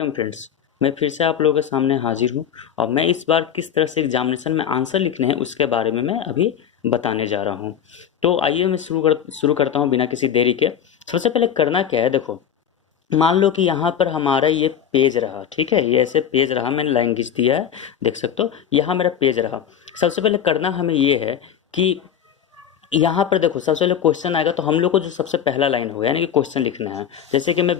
Welcome friends. मैं फिर से आप लोगों के सामने हाजिर हूँ और मैं इस बार किस तरह से एग्जामिनेशन में आंसर लिखने हैं उसके बारे में मैं अभी बताने जा रहा हूँ। तो आइए मैं शुरू करता हूँ बिना किसी देरी के। सबसे पहले करना क्या है, देखो मान लो कि यहाँ पर हमारा ये पेज रहा, ठीक है, ये ऐसे पेज रहा, मैंने लाइन खींच दिया है, देख सकते हो यहाँ मेरा पेज रहा। सबसे पहले करना हमें ये है कि यहाँ पर देखो सबसे पहले क्वेश्चन आएगा तो हम लोग को जो सबसे पहला लाइन होगा यानी कि क्वेश्चन लिखना है। जैसे कि मैं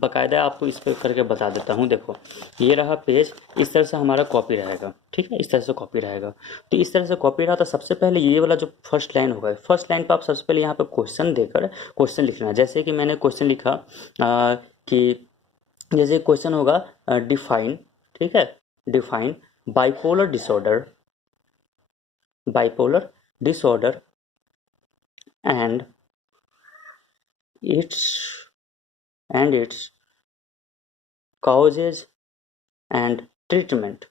बकायदा आपको इस पर करके बता देता हूँ। देखो ये रहा पेज, इस तरह से हमारा कॉपी रहेगा, ठीक है, इस तरह से कॉपी रहेगा। तो इस तरह से कॉपी रहा तो सबसे पहले ये वाला जो फर्स्ट लाइन होगा, फर्स्ट लाइन पर आप सबसे पहले यहाँ पर क्वेश्चन देकर क्वेश्चन लिखना है। जैसे कि मैंने क्वेश्चन लिखा कि जैसे क्वेश्चन होगा डिफाइन, ठीक है, define bipolar disorder, bipolar disorder and its its causes and treatment,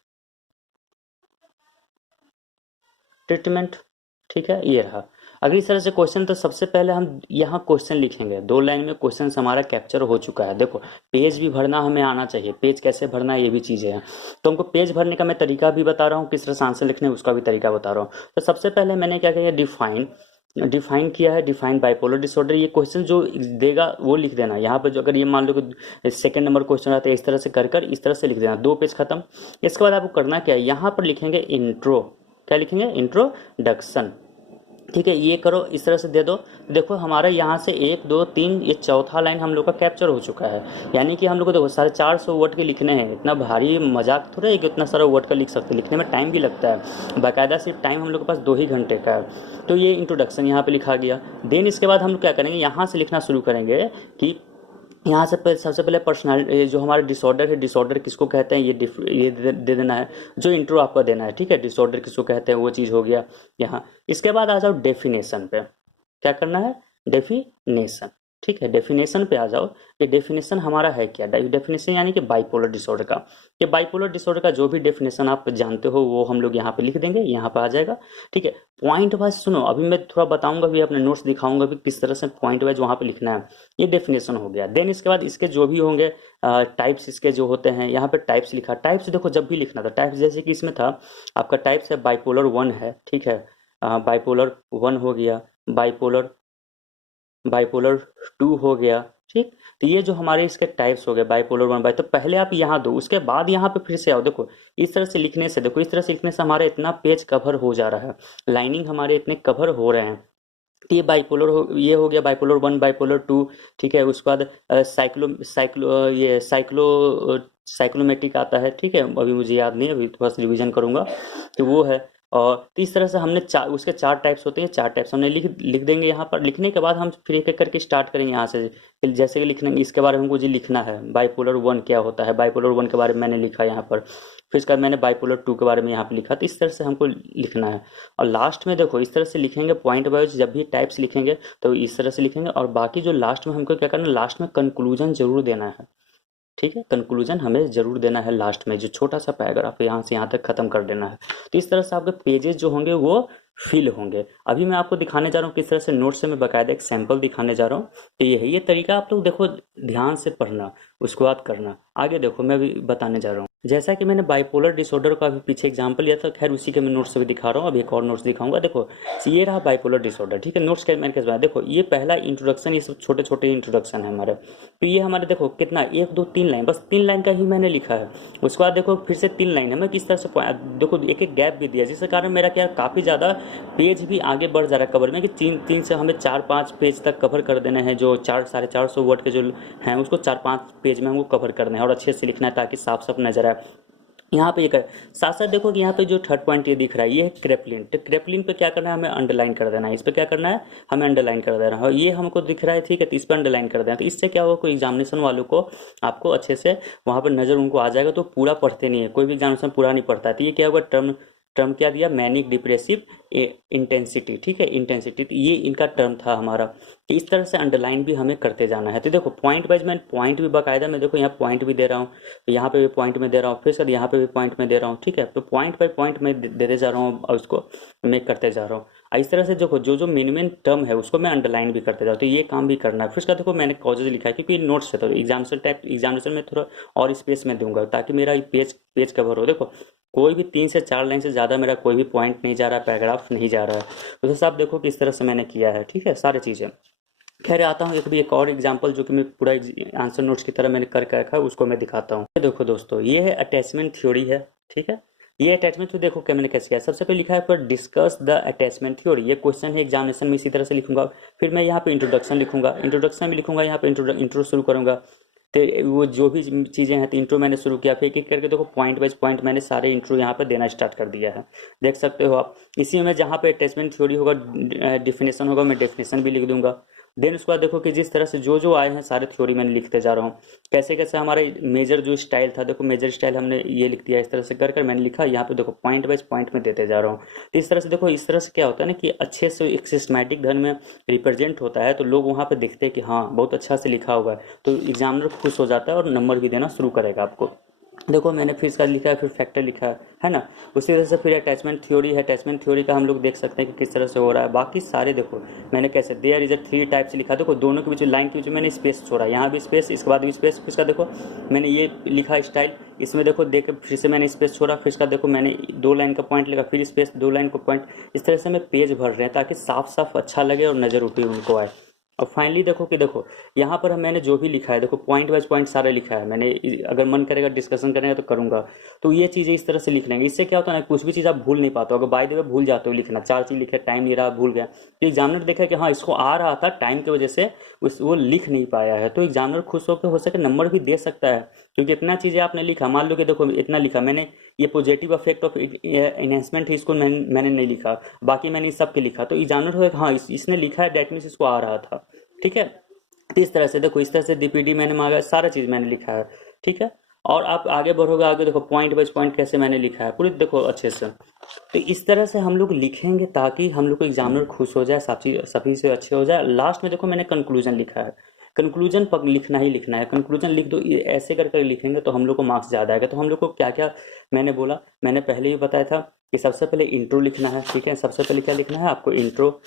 ठीक है, ये रहा। अगर इस तरह से क्वेश्चन तो सबसे पहले हम यहाँ क्वेश्चन लिखेंगे। 2 लाइन में क्वेश्चन हमारा कैप्चर हो चुका है। देखो पेज भी भरना हमें आना चाहिए, पेज कैसे भरना है ये भी चीज़ें हैं। तो हमको पेज भरने का मैं तरीका भी बता रहा हूँ, किस तरह से आंसर लिखने उसका भी तरीका बता रहा हूँ। तो सबसे पहले मैंने क्या किया, डिफाइन किया है, डिफाइन बाइपोलर डिसऑर्डर। ये क्वेश्चन जो देगा वो लिख देना यहाँ पर। जो अगर ये मान लो कि सेकंड नंबर क्वेश्चन आता है, इस तरह से कर इस तरह से लिख देना, 2 पेज खत्म। इसके बाद आपको करना क्या है, यहाँ पर लिखेंगे इंट्रो, क्या लिखेंगे, इंट्रोडक्शन, ठीक है, ये करो, इस तरह से दे दो। देखो हमारा यहाँ से 1 2 3 ये चौथा लाइन हम लोग का कैप्चर हो चुका है। यानी कि हम लोग को देखो 450 वर्ड के लिखने हैं। इतना भारी मजाक थोड़ा है कि इतना सारा वर्ड का लिख सकते हैं, लिखने में टाइम भी लगता है। बाकायदा सिर्फ टाइम हम लोग के पास 2 ही घंटे का है। तो ये इंट्रोडक्शन यहाँ पे लिखा गया। देन इसके बाद हम लोग क्या करेंगे, यहाँ से लिखना शुरू करेंगे कि यहाँ से सबसे पहले पर्सनल जो हमारा डिसऑर्डर है, डिसऑर्डर किसको कहते हैं ये दे देना है, जो इंट्रो आपका देना है, ठीक है, डिसऑर्डर किसको कहते हैं वो चीज़ हो गया यहाँ। इसके बाद आ जाओ डेफिनेशन पे, क्या करना है, डेफिनेशन, ठीक है, डेफिनेशन पे आ जाओ। ये डेफिनेशन हमारा है क्या, डेफिनेशन यानी कि बाइपोलर डिसऑर्डर का। ये बाइपोलर डिसऑर्डर का जो भी डेफिनेशन आप जानते हो वो हम लोग यहाँ पे लिख देंगे, यहाँ पे आ जाएगा, ठीक है। पॉइंट वाइज सुनो, अभी मैं थोड़ा बताऊंगा भी, अपने नोट्स दिखाऊंगा भी किस तरह से पॉइंट वाइज वहाँ पे लिखना है। ये डेफिनेशन हो गया। देन इसके बाद इसके जो भी होंगे टाइप्स इसके जो होते हैं, यहाँ पे टाइप्स लिखा। टाइप्स देखो जब भी लिखना था टाइप्स, जैसे कि इसमें था आपका टाइप्स है बाइपोलर 1 है, ठीक है, बाइपोलर 1 हो गया, बाइपोलर 2 हो गया, ठीक। तो ये जो हमारे इसके टाइप्स हो गए बाइपोलर 1 बाई, तो पहले आप यहाँ दो, उसके बाद यहाँ पे फिर से आओ। देखो इस तरह से लिखने से, देखो इस तरह से लिखने से हमारे इतना पेज कवर हो जा रहा है, लाइनिंग हमारे इतने कवर हो रहे हैं। तो ये ये हो गया बाइपोलर 1 बाइपोलर 2, ठीक है। उसके बाद साइक्लोमेटिक आता है, ठीक है, अभी मुझे याद नहीं है, अभी थोड़ा सा रिविजन करूंगा। तो वो है। और तो इस तरह से हमने उसके 4 टाइप्स होते हैं, 4 टाइप्स हमने लिख देंगे यहाँ पर। लिखने के बाद हम फिर एक एक करके स्टार्ट करेंगे यहाँ से। जैसे कि लिखने इसके बारे में हमको जी लिखना है, बाइपोलर 1 क्या होता है, बाइपोलर 1 के बारे में मैंने लिखा यहाँ पर। फिर इसके बाद मैंने बाइपोलर 2 के बारे में यहाँ पर लिखा। तो इस तरह से हमको लिखना है। और लास्ट में देखो इस तरह से लिखेंगे पॉइंट वाइज, जब भी टाइप्स लिखेंगे तो इस तरह से लिखेंगे। और बाकी जो लास्ट में हमको क्या करना है, लास्ट में कंक्लूजन जरूर देना है, ठीक है, कंक्लूजन हमें जरूर देना है लास्ट में, जो छोटा सा पैराग्राफ यहाँ से यहाँ तक खत्म कर देना है। तो इस तरह से आपके पेजेस जो होंगे वो फिल होंगे। अभी मैं आपको दिखाने जा रहा हूँ किस तरह से, नोट से मैं बकायदा एक सैंपल दिखाने जा रहा हूँ। तो ये है, ये तरीका आप लोग देखो ध्यान से पढ़ना, उसके बाद करना। आगे देखो मैं अभी बताने जा रहा हूँ। जैसा कि मैंने बाइपोलर डिसऑर्डर का अभी पीछे एग्जांपल लिया था, खैर उसी के मैं नोट्स भी दिखा रहा हूँ। अभी एक और नोट्स दिखाऊंगा। देखो ये रहा बाइपोलर डिसऑर्डर, ठीक है। नोट्स मैंने कैसे बनाया, देखो ये पहला इंट्रोडक्शन, ये सब छोटे छोटे इंट्रोडक्शन है हमारे। तो ये हमारे देखो कितना 1 2 3 लाइन, बस 3 लाइन का ही मैंने लिखा है। उसके बाद देखो फिर से 3 लाइन है। मैं किस तरह से देखो एक एक गैप भी दिया, जिसके कारण मेरा क्या काफ़ी ज़्यादा पेज भी आगे बढ़ जा रहा है कवर में, कि 3 से हमें 4-5 पेज तक कवर कर देने हैं। जो 400-450 वर्ड के जो हैं उसको 4-5 पेज में हमको कवर करना है और अच्छे से लिखना है ताकि साफ साफ नजर आए। यहाँ पे ये कर साथ साथ देखो कि यहाँ पे जो थर्ड पॉइंट ये दिख रहा है, ये है क्रेपलिन। तो क्रेपलिन पे क्या करना है, हमें अंडरलाइन कर देना है। इस पे क्या करना है, हमें अंडरलाइन कर देना है। और ये हमको दिख रहा है, ठीक है, तो इस पे अंडरलाइन कर देना। तो इससे क्या होगा, कोई एग्जामिनेशन वालों को आपको अच्छे से वहाँ पर नज़र उनको आ जाएगा। तो पूरा पढ़ते नहीं है, कोई भी एग्जामिनेशन पूरा नहीं पढ़ता है। तो ये क्या होगा, टर्म टर्म क्या दिया, मैनिक डिप्रेसिव इंटेंसिटी, ठीक है, इंटेंसिटी। तो ये इनका टर्म था हमारा। तो इस तरह से अंडरलाइन भी हमें करते जाना है। तो देखो पॉइंट वाइज मैं पॉइंट भी बाकायदा मैं देखो यहाँ पॉइंट भी दे रहा हूँ, यहाँ पे भी पॉइंट में दे रहा हूँ, फिर सर यहाँ पे भी पॉइंट में दे रहा हूँ, ठीक है। तो पॉइंट बाई पॉइंट में देते जा रहा हूँ और उसको मैं करते जा रहा हूँ। इस तरह से देखो जो जो मेन मेन टर्म है उसको मैं अंडरलाइन भी करते जाऊँ, तो ये काम भी करना है। फिर उसका देखो मैंने कॉजेज लिखा है क्योंकि नोट्स है, तो एग्जामिनेशन में थोड़ा और स्पेस में दूंगा ताकि मेरा पेज पेज कवर हो। देखो कोई भी 3 से 4 लाइन से ज़्यादा मेरा कोई भी पॉइंट नहीं जा रहा है, पैराग्राफ नहीं जा रहा है। उस हिसाब देखो किस तरह से मैंने किया है, ठीक है, सारी चीज़ें। खैर आता हूँ एक और एग्जांपल जो कि मैं पूरा आंसर नोट्स की तरह मैंने करके रखा है, उसको मैं दिखाता हूँ। ये देखो दोस्तों, ये है अटैचमेंट थ्योरी है, ठीक है। ये अटैचमेंट थ्योरी देखो क्या मैंने कैसे किया। सबसे पहले लिखा है पर डिस्कस द अटैचमेंट थ्योरी, ये क्वेश्चन है एग्जामिनेशन में, इसी तरह से लिखूंगा। फिर मैं यहाँ पे इंट्रोडक्शन लिखूंगा, इंट्रोडक्शन भी लिखूंगा, यहाँ पे इंट्रो शुरू करूंगा। तो वो जो भी चीज़ें हैं, तो इंट्रो मैंने शुरू किया, फिर एक एक करके देखो पॉइंट वाइज पॉइंट मैंने सारे इंट्रो यहाँ पर देना स्टार्ट कर दिया है, देख सकते हो आप। इसी में जहाँ पे अटैचमेंट थ्योरी होगा, डिफिनेशन होगा, मैं डेफिनेशन भी लिख दूंगा। देन उसके बाद देखो कि जिस तरह से जो जो आए हैं सारे थ्योरी मैंने लिखते जा रहा हूँ। कैसे कैसे हमारे मेजर जो स्टाइल था, देखो मेजर स्टाइल हमने ये लिख दिया, इस तरह से कर कर मैंने लिखा। यहाँ पे देखो पॉइंट वाइज पॉइंट में देते जा रहा हूँ। तो इस तरह से देखो, इस तरह से क्या होता है ना कि अच्छे से एक सिस्टमैटिक ढंग में रिप्रेजेंट होता है, तो लोग वहाँ पे देखते हैं कि हाँ बहुत अच्छा से लिखा हुआ है, तो एग्जामिनर खुश हो जाता है और नंबर भी देना शुरू करेगा आपको। देखो मैंने फिर इसका लिखा है, फिर फैक्टर लिखा है ना। उसी तरह से फिर अटैचमेंट थ्योरी है, अटैचमेंट थ्योरी का हम लोग देख सकते हैं कि किस तरह से हो रहा है। बाकी सारे देखो मैंने कैसे देयर इज अ 3 टाइप से लिखा। देखो दोनों के बीच लाइन के बीच में मैंने स्पेस छोड़ा, यहाँ भी स्पेस, इसके बाद भी स्पेस। फिर इसका देखो मैंने ये लिखा स्टाइल, इसमें देखो देख के फिर से मैंने स्पेस छोड़ा। फिर इसका देखो मैंने 2 लाइन का पॉइंट लिखा, फिर स्पेस, 2 लाइन का पॉइंट। इस तरह से मैं पेज भर रहे हैं ताकि साफ साफ अच्छा लगे और नज़र उठे उनको आए। और फाइनली देखो कि देखो यहाँ पर मैंने जो भी लिखा है, देखो पॉइंट वाइज पॉइंट सारा लिखा है मैंने। अगर मन करेगा डिस्कशन करेंगे तो करूंगा, तो ये चीज़ें इस तरह से लिख लेंगे। इससे क्या होता है ना, कुछ भी चीज़ आप भूल नहीं पाते हो। अगर बाय द वे भूल जाते हो लिखना, 4 चीज़ लिखे, टाइम नहीं रहा, भूल गया, तो एग्जामिनर देखा कि हाँ इसको आ रहा था, टाइम की वजह से वो लिख नहीं पाया है, तो एग्जामिनर खुश होकर हो सके नंबर भी दे सकता है। क्योंकि इतना चीज़ें आपने लिखा, मान लो कि देखो इतना लिखा मैंने, ये पॉजिटिव इफेक्ट ऑफ इन्हेंसमेंट है, इसको मैंने नहीं लिखा, बाकी मैंने इस सब के लिखा, तो एग्जामिनर हो हाँ इसने लिखा है, डेट मीन्स इसको आ रहा था, ठीक है। तो इस तरह से देखो, इस तरह से डीपीडी मैंने मांगा, सारा चीज़ मैंने लिखा है, ठीक है। और आप आगे बढ़ोगे, आगे देखो पॉइंट बाइज पॉइंट कैसे मैंने लिखा है पूरी, देखो अच्छे से। तो इस तरह से हम लोग लिखेंगे ताकि हम लोग को एग्जामिनर खुश हो जाए, सभी से अच्छे हो जाए। लास्ट में देखो मैंने कंक्लूजन लिखा है, कंक्लूजन पर लिखना ही लिखना है, कंक्लूजन लिख दो। ये ऐसे करके लिखेंगे तो हम लोग को मार्क्स ज़्यादा आएगा। तो हम लोग को क्या क्या मैंने बोला, मैंने पहले ही बताया था कि सबसे पहले इंट्रो लिखना है, ठीक है। सबसे पहले क्या लिखना है आपको, इंट्रो।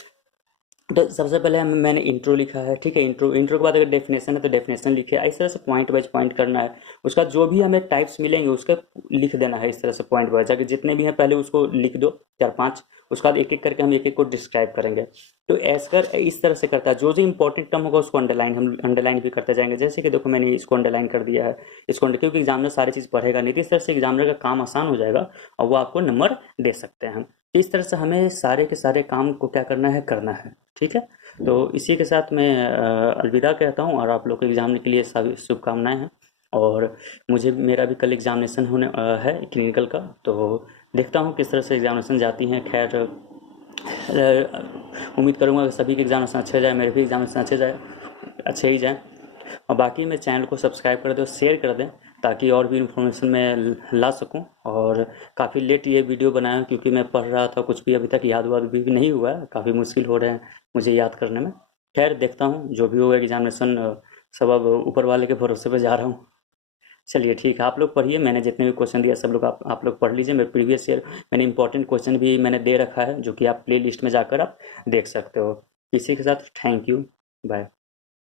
तो सबसे पहले मैंने इंट्रो लिखा है, ठीक है। इंट्रो के बाद अगर डेफिनेशन है तो डेफिनेशन लिखे। इस तरह से पॉइंट वाइज पॉइंट करना है। उसका जो भी हमें टाइप्स मिलेंगे उसका लिख देना है, इस तरह से पॉइंट वाइज। अगर जितने भी हैं पहले उसको लिख दो, 4-5। उसके बाद एक एक करके हम एक एक को डिस्क्राइब करेंगे। तो इस तरह से करता है, जो जो इंपॉर्टेंट टर्म होगा उसको अंडरलाइन, हम अंडरलाइन भी करते जाएंगे। जैसे कि देखो मैंने इसको अंडरलाइन कर दिया है, क्योंकि एग्जामिनर सारी चीज़ पढ़ेगा नहीं, तो इस तरह से एग्जामिनर का काम आसान हो जाएगा और वो आपको नंबर दे सकते हैं। तो इस तरह से हमें सारे के सारे काम को क्या करना है, ठीक है। तो इसी के साथ मैं अलविदा कहता हूँ, और आप लोग के एग्जाम के लिए सभी शुभकामनाएं हैं। और मेरा भी कल एग्जामिनेशन होने है क्लिनिकल का, तो देखता हूँ किस तरह से एग्जामिनेशन जाती हैं। खैर उम्मीद करूँगा कि सभी के एग्जामिनेशन अच्छे जाए, मेरे भी एग्जामिनेशन अच्छे ही जाएँ। और बाकी मेरे चैनल को सब्सक्राइब कर दें, शेयर कर दें, ताकि और भी इन्फॉर्मेशन मैं ला सकूं। और काफ़ी लेट ये वीडियो बनाया क्योंकि मैं पढ़ रहा था, कुछ भी अभी तक याद भी नहीं हुआ है, काफ़ी मुश्किल हो रहे हैं मुझे याद करने में। खैर देखता हूँ जो भी होगा एग्जामिनेशन, सब अब ऊपर वाले के भरोसे पे जा रहा हूँ। चलिए ठीक है, आप लोग पढ़िए, मैंने जितने भी क्वेश्चन दिया सब लोग आप लोग पढ़ लीजिए। मेरे प्रीवियस ईयर मैंने इंपॉर्टेंट क्वेश्चन भी मैंने दे रखा है, जो कि आप प्ले लिस्ट में जाकर आप देख सकते हो। इसी के साथ थैंक यू, बाय।